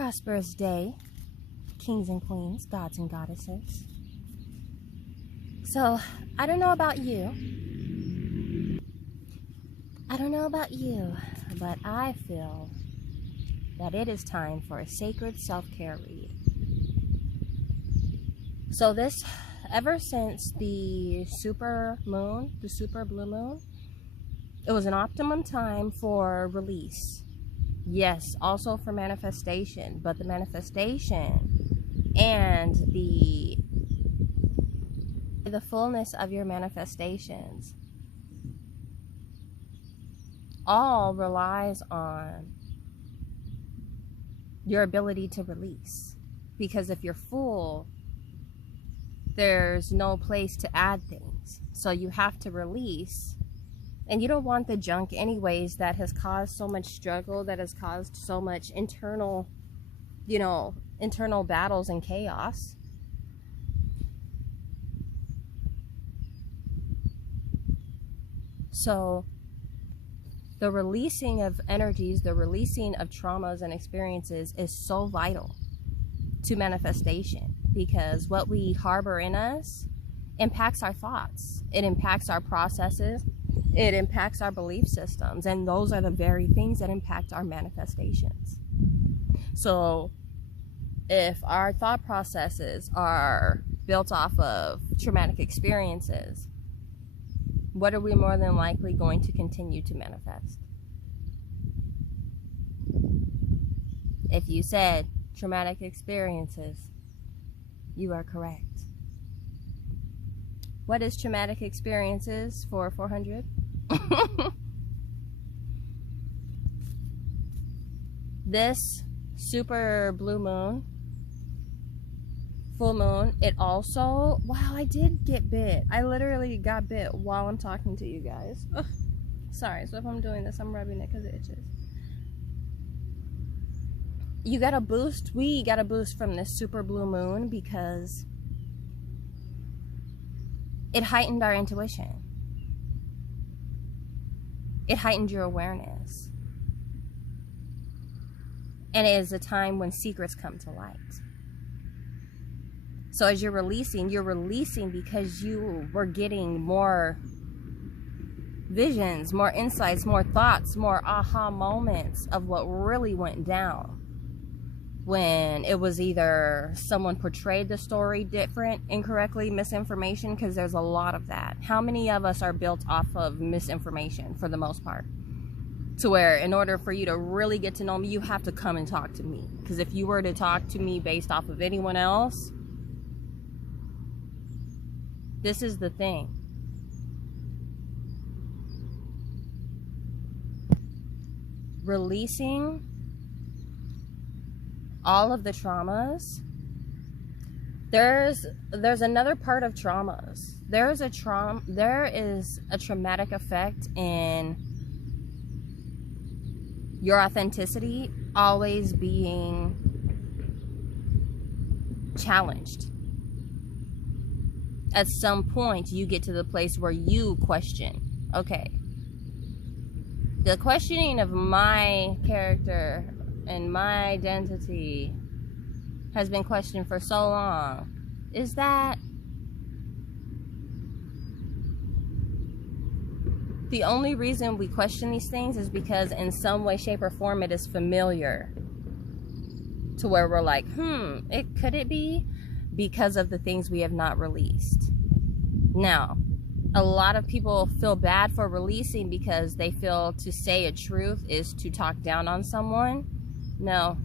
prosperous day, kings and queens, gods and goddesses. So, I don't know about you. But I feel that it is time for a sacred self-care read. So ever since the super blue moon, it was an optimum time for release. Yes, also for manifestation, but the manifestation and the fullness of your manifestations all relies on your ability to release. Because if you're full, there's no place to add things. So you have to release. And you don't want the junk anyways that has caused so much struggle, that has caused so much internal battles and chaos. So the releasing of energies, the releasing of traumas and experiences is so vital to manifestation, because what we harbor in us impacts our thoughts. It impacts our processes. It impacts our belief systems. And those are the very things that impact our manifestations. So if our thought processes are built off of traumatic experiences, what are we more than likely going to continue to manifest? If you said traumatic experiences, you are correct. What is traumatic experiences for 400? This super blue moon, full moon, it also, wow, I did get bit. I literally got bit while I'm talking to you guys. Ugh. Sorry, so if I'm doing this, I'm rubbing it because it itches. We got a boost from this super blue moon because it heightened our intuition. It heightened your awareness. And it is a time when secrets come to light. So as you're releasing because you were getting more visions, more insights, more thoughts, more aha moments of what really went down. When it was either someone portrayed the story different, incorrectly, misinformation, because there's a lot of that. How many of us are built off of misinformation for the most part? To where in order for you to really get to know me, you have to come and talk to me. Because if you were to talk to me based off of anyone else, this is the thing. Releasing all of the traumas. There's another part of traumas. There is a traumatic effect in your authenticity always being challenged. At some point, you get to the place where you question, okay, the questioning of my character and my identity has been questioned for so long. Is that the only reason we question these things is because in some way, shape, or form it is familiar to where we're like, could it be? Because of the things we have not released. Now, a lot of people feel bad for releasing because they feel to say a truth is to talk down on someone. No,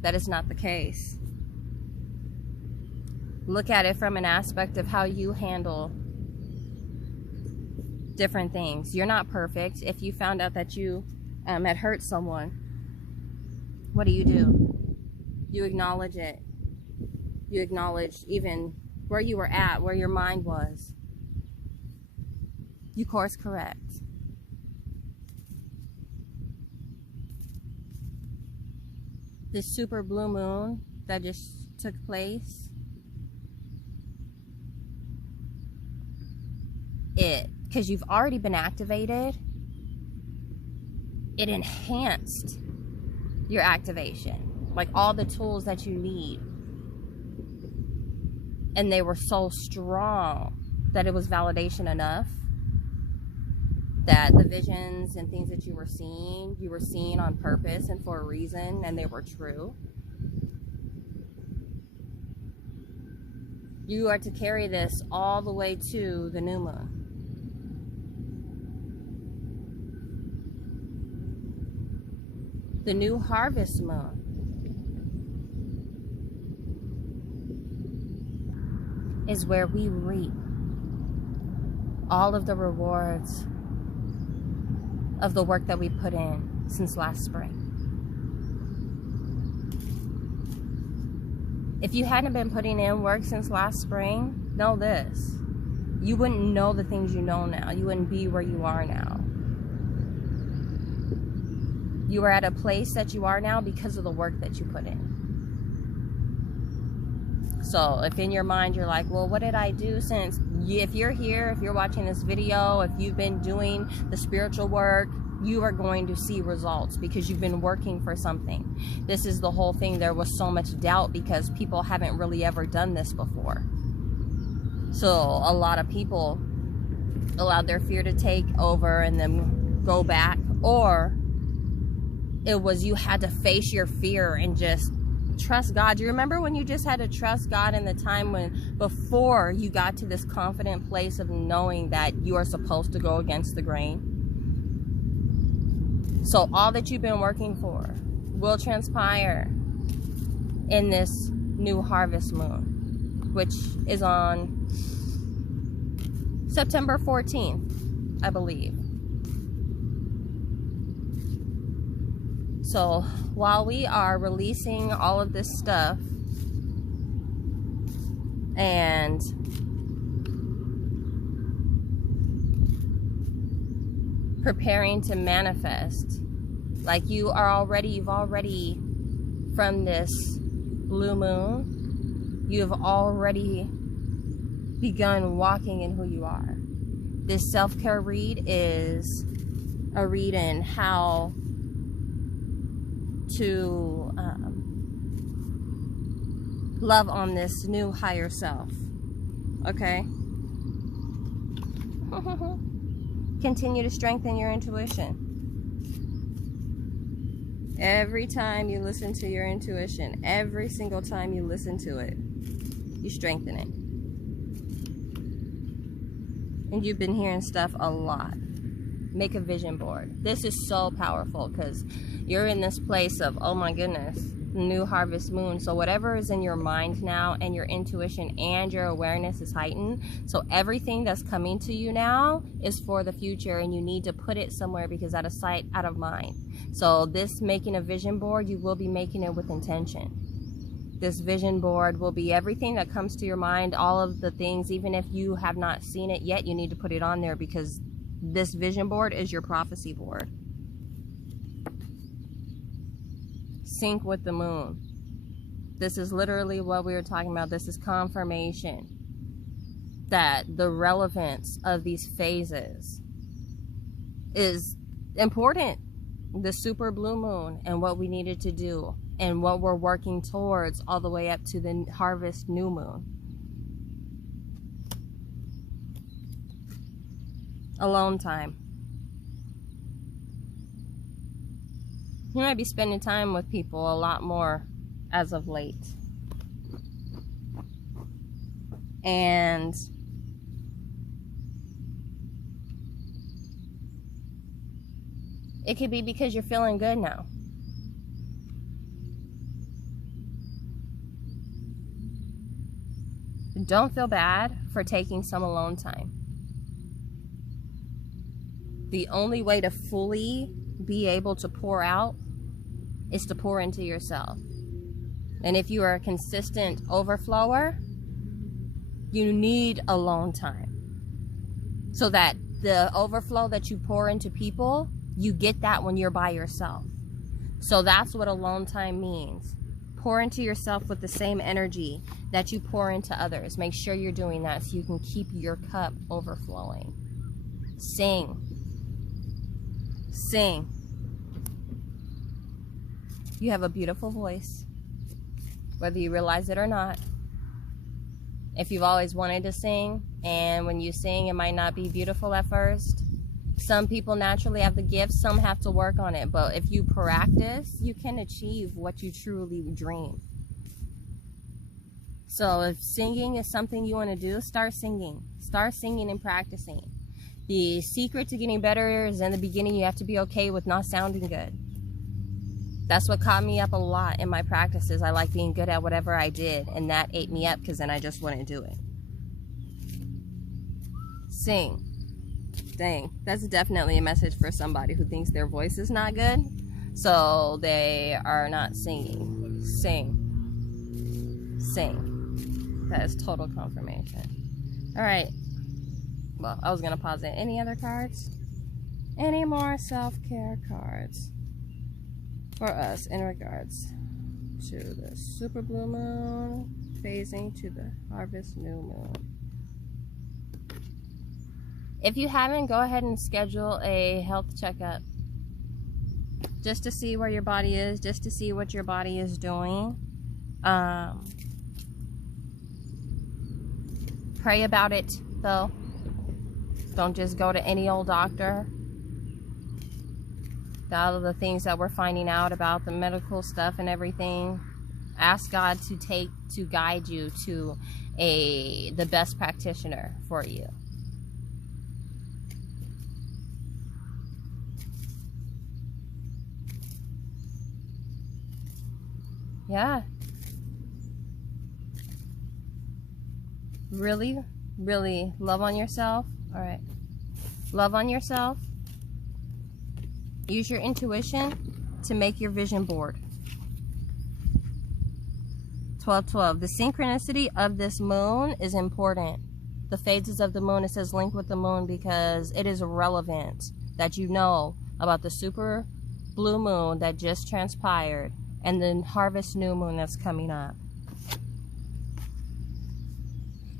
that is not the case. Look at it from an aspect of how you handle different things. You're not perfect. If you found out that you had hurt someone, what do? You acknowledge it. You acknowledge even where you were at, where your mind was. You course correct. This super blue moon that just took place, because you've already been activated, it enhanced your activation. like all the tools that you need. And they were so strong that it was validation enough that the visions and things that you were seeing on purpose and for a reason, and they were true. You are to carry this all the way to the new moon. The new harvest moon. Is where we reap all of the rewards of the work that we put in since last spring. If you hadn't been putting in work since last spring, know this. You wouldn't know the things you know now. You wouldn't be where you are now. You are at a place that you are now because of the work that you put in. So if in your mind you're like, well, what did I do since? If you're here, if you're watching this video, if you've been doing the spiritual work, you are going to see results because you've been working for something. This is the whole thing. There was so much doubt because people haven't really ever done this before. So a lot of people allowed their fear to take over and then go back, or it was you had to face your fear and just trust God. Do you remember when you just had to trust God in the time when before you got to this confident place of knowing that you are supposed to go against the grain? So all that you've been working for will transpire in this new harvest moon, which is on September 14th, I believe. So while we are releasing all of this stuff and preparing to manifest, like you've already from this blue moon, you have already begun walking in who you are. This self-care read is a read in how to love on this new higher self. Okay? Continue to strengthen your intuition. Every time you listen to your intuition, every single time you listen to it, you strengthen it. And you've been hearing stuff a lot. Make a vision board. This is so powerful because you're in this place of, oh my goodness, new harvest moon. So whatever is in your mind now and your intuition and your awareness is heightened. So everything that's coming to you now is for the future, and you need to put it somewhere because out of sight, out of mind. So this making a vision board, you will be making it with intention. This vision board will be everything that comes to your mind, all of the things, even if you have not seen it yet, you need to put it on there because this vision board is your prophecy board. Sync with the moon. This is literally what we were talking about. This is confirmation that the relevance of these phases is important. The super blue moon and what we needed to do and what we're working towards all the way up to the harvest new moon. Alone time. You might be spending time with people a lot more as of late. And it could be because you're feeling good now. Don't feel bad for taking some alone time. The only way to fully be able to pour out is to pour into yourself. And if you are a consistent overflower, you need alone time. So that the overflow that you pour into people, you get that when you're by yourself. So that's what alone time means. Pour into yourself with the same energy that you pour into others. Make sure you're doing that so you can keep your cup overflowing. Sing. Sing. You have a beautiful voice. whether you realize it or not. If you've always wanted to sing, and when you sing, it might not be beautiful at first. Some people naturally have the gift, some have to work on it. But if you practice, you can achieve what you truly dream. So if singing is something you want to do, start singing. Start singing and practicing. The secret to getting better is in the beginning, you have to be okay with not sounding good. That's what caught me up a lot in my practices. I like being good at whatever I did, and that ate me up because then I just wouldn't do it. Sing. Dang, that's definitely a message for somebody who thinks their voice is not good, so they are not singing. Sing. Sing. That is total confirmation. Alright. Well, I was going to pause it. Any other cards? Any more self-care cards for us in regards to the super blue moon phasing to the harvest new moon? If you haven't, go ahead and schedule a health checkup just to see where your body is, just to see what your body is doing. Pray about it though. Don't just go to any old doctor. All of the things that we're finding out about the medical stuff and everything, ask God to guide you to the best practitioner for you. Yeah. Really, really love on yourself. All right. Love on yourself. Use your intuition to make your vision board. 12:12. The synchronicity of this moon is important. The phases of the moon, it says link with the moon because it is relevant that you know about the super blue moon that just transpired and the harvest new moon that's coming up.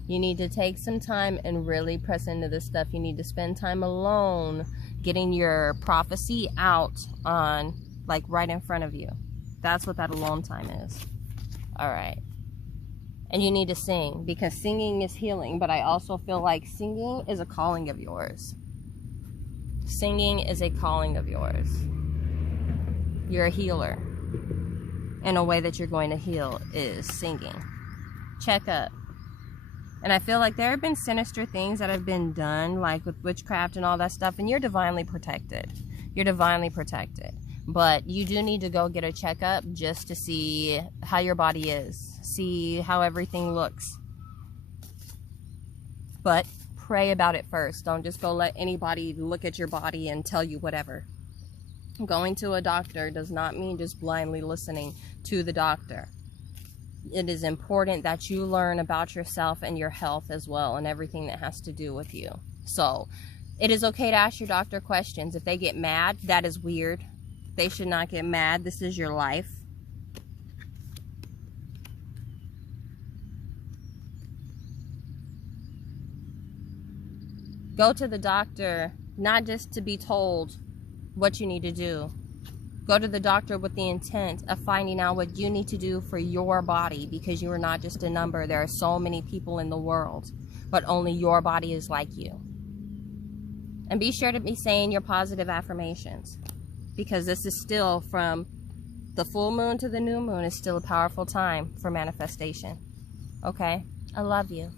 You need to take some time and really press into this stuff. You need to spend time alone getting your prophecy out on, like, right in front of you. That's what that alone time is. All right. And you need to sing because singing is healing, but I also feel like singing is a calling of yours. Singing is a calling of yours. You're a healer. And a way that you're going to heal is singing. Check up. And I feel like there have been sinister things that have been done, like with witchcraft and all that stuff, and you're divinely protected. You're divinely protected. But you do need to go get a checkup just to see how your body is. See how everything looks. But pray about it first. Don't just go let anybody look at your body and tell you whatever. Going to a doctor does not mean just blindly listening to the doctor. It is important that you learn about yourself and your health as well and everything that has to do with you. So it is okay to ask your doctor questions. If they get mad, that is weird. They should not get mad. This is your life. Go to the doctor, not just to be told what you need to do. Go to the doctor with the intent of finding out what you need to do for your body, because you are not just a number. There are so many people in the world, but only your body is like you. And be sure to be saying your positive affirmations, because this is still, from the full moon to the new moon, is still a powerful time for manifestation. Okay? I love you.